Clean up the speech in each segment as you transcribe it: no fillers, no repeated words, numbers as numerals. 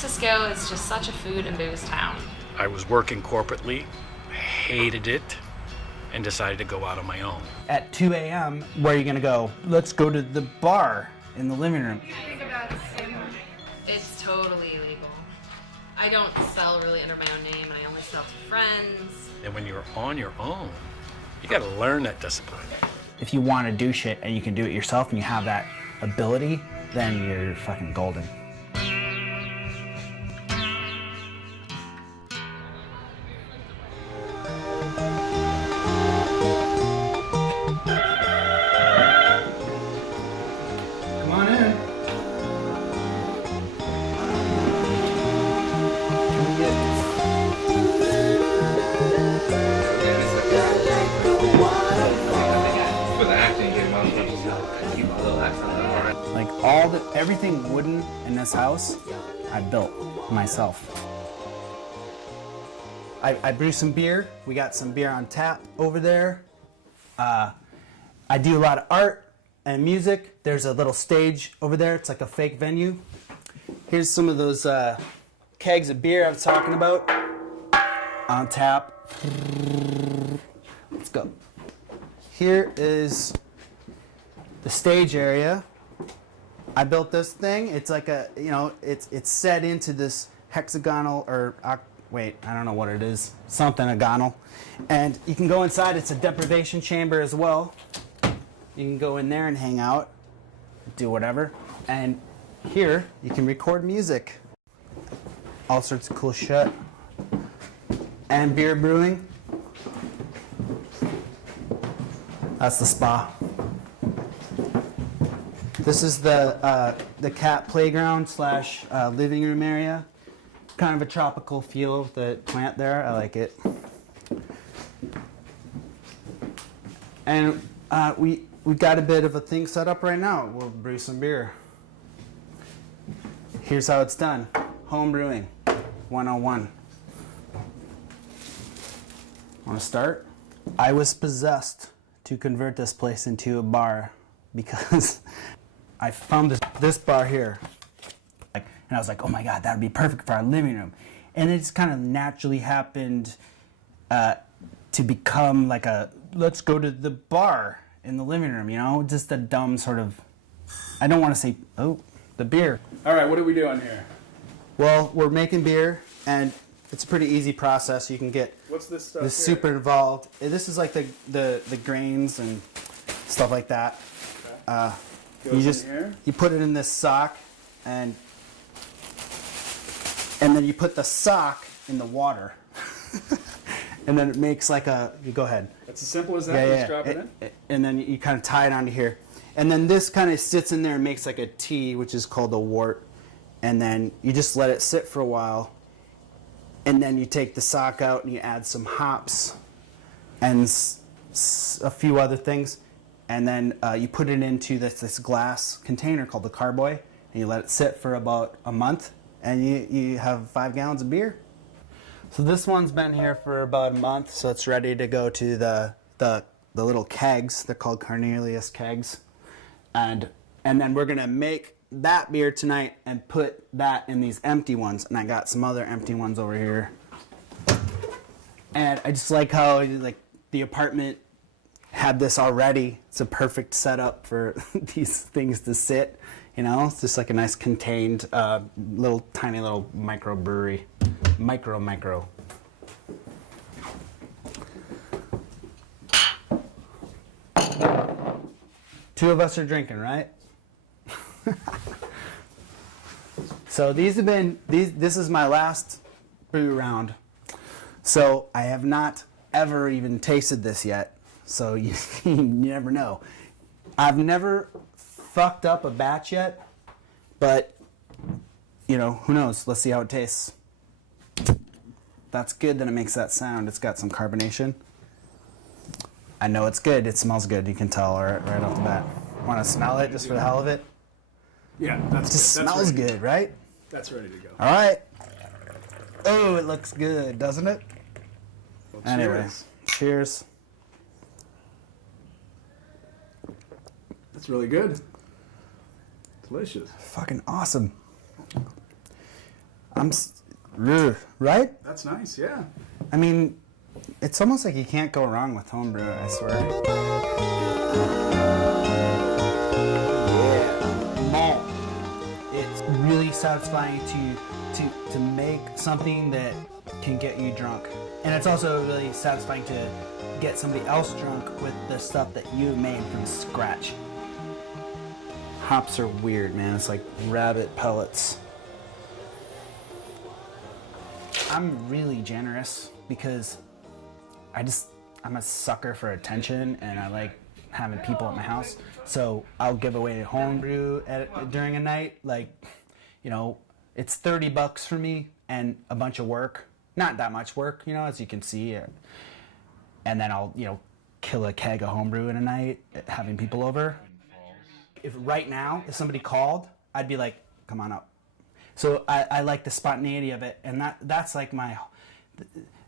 Francisco is just such a food and booze town. I was working corporately, hated it, and decided to go out on my own. At 2 a.m., where are you gonna go? Let's go to the bar in the living room. It's totally illegal. I don't sell really under my own name, and I only sell to friends. And when you're on your own, you gotta learn that discipline. If you want to do shit and you can do it yourself and you have that ability, then you're fucking golden. Come on in. Like everything wooden in this house, I built myself. I brew some beer. We got some beer on tap over there. I do a lot of art and music. There's a little stage over there. It's like a fake venue. Here's some of those kegs of beer I was talking about on tap. Let's go. Here is the stage area. I built this thing. It's like a, it's set into this hexagonal or, wait, I don't know what it is. Something agonal. And you can go inside. It's a deprivation chamber as well. You can go in there and hang out, do whatever. And here, you can record music. All sorts of cool shit. And beer brewing. That's the spa. This is the cat playground slash living room area. Kind of a tropical feel of the plant there. I like it. And we've got a bit of a thing set up right now. We'll brew some beer. Here's how it's done. Home brewing 101. Want to start? I was possessed to convert this place into a bar because I found this bar here, and I was like, oh my God, that would be perfect for our living room. And it just kind of naturally happened to become like let's go to the bar in the living room, just a dumb sort of, I don't want to say, the beer. All right, what are we doing here? Well, we're making beer, and it's a pretty easy process. You can get What's this stuff this here? super involved. This is like the grains and stuff like that. Okay. You put it in this sock, and then you put the sock in the water, and then it makes like you go ahead. It's as simple as that. Just drop it in. And then you kind of tie it onto here, and then this kind of sits in there and makes like a tea, which is called a wort, and then you just let it sit for a while, and then you take the sock out and you add some hops, and a few other things. And then you put it into this glass container called the carboy, and you let it sit for about a month, and you have 5 gallons of beer. So this one's been here for about a month, so it's ready to go to the little kegs. They're called Cornelius kegs. And then we're gonna make that beer tonight and put that in these empty ones. And I got some other empty ones over here. And I just like how the apartment had this already. It's a perfect setup for these things to sit. It's just like a nice contained tiny little microbrewery. Micro. Two of us are drinking, right? So this is my last brew round. So I have not ever even tasted this yet. So you never know. I've never fucked up a batch yet, but who knows? Let's see how it tastes. That's good that it makes that sound. It's got some carbonation. I know it's good. It smells good. You can tell right off the bat. Want to smell it just for the hell of it? Yeah, that's It just smells good, right? That's ready to go. All right. Oh, it looks good, doesn't it? Well, anyway, cheers. That's really good. Delicious. Fucking awesome. Right? That's nice. Yeah. I mean, it's almost like you can't go wrong with homebrew, I swear. Yeah, malt. It's really satisfying to make something that can get you drunk. And it's also really satisfying to get somebody else drunk with the stuff that you made from scratch. Hops are weird, man. It's like rabbit pellets. I'm really generous because I'm a sucker for attention and I like having people at my house. So I'll give away homebrew during a night. Like, you know, it's $30 for me and a bunch of work. Not that much work, you know, as you can see. And then I'll, you know, kill a keg of homebrew in a night, having people over. If right now, if somebody called, I'd be like, come on up. So I like the spontaneity of it, and that's like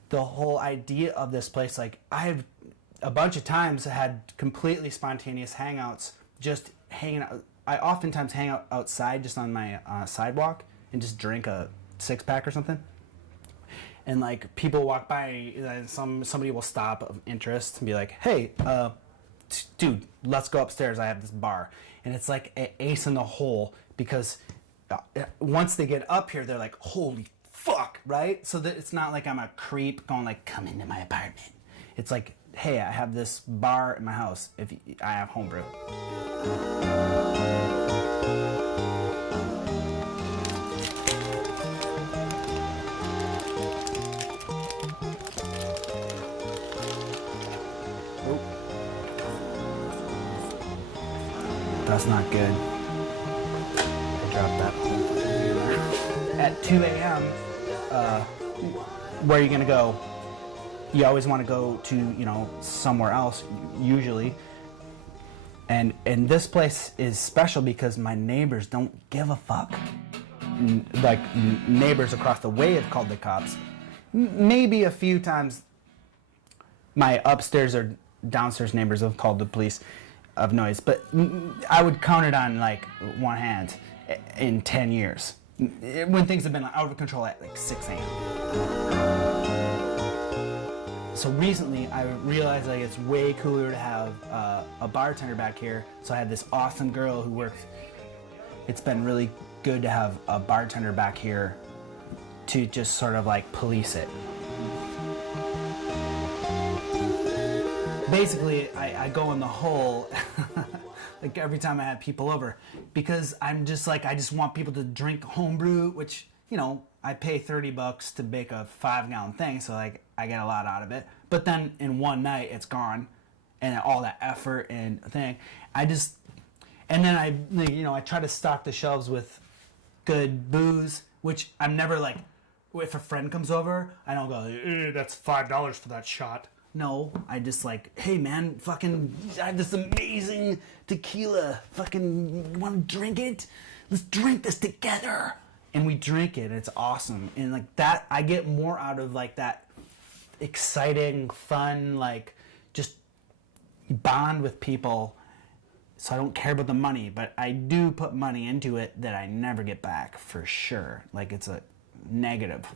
the whole idea of this place. Like, I've a bunch of times had completely spontaneous hangouts, just hanging out. I oftentimes hang out outside just on my sidewalk and just drink a 6-pack or something. And like people walk by, and somebody will stop of interest and be like, "Hey, dude, let's go upstairs. I have this bar." And it's like an ace in the hole because once they get up here, they're like, "Holy fuck!" Right? So that it's not like I'm a creep going like, "Come into my apartment." It's like, "Hey, I have this bar in my house. If I have homebrew." That's not good. I dropped that. At 2 a.m., where are you gonna go? You always want to go to, you know, somewhere else, usually. And this place is special because my neighbors don't give a fuck. Like, neighbors across the way have called the cops. Maybe a few times my upstairs or downstairs neighbors have called the police of noise, but I would count it on like one hand in 10 years when things have been out of control at like 6 a.m. So recently I realized like it's way cooler to have a bartender back here. So I had this awesome girl who works. It's been really good to have a bartender back here to just sort of like police it. Basically, I go in the hole like every time I have people over because I'm just like, I just want people to drink homebrew, which, you know, I pay $30 to bake a 5-gallon thing, so like I get a lot out of it. But then in one night it's gone, and all that effort and thing. And then I, you know, I try to stock the shelves with good booze, which I'm never like, if a friend comes over, I don't go, that's $5 for that shot. No, I just like, hey man, fucking, I have this amazing tequila. Fucking, want to drink it? Let's drink this together. And we drink it. It's awesome. And like that, I get more out of like that exciting, fun, like just bond with people. So I don't care about the money, but I do put money into it that I never get back for sure. Like it's a negative.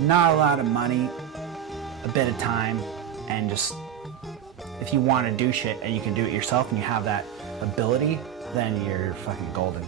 Not a lot of money, a bit of time, and just if you want to do shit and you can do it yourself and you have that ability, then you're fucking golden.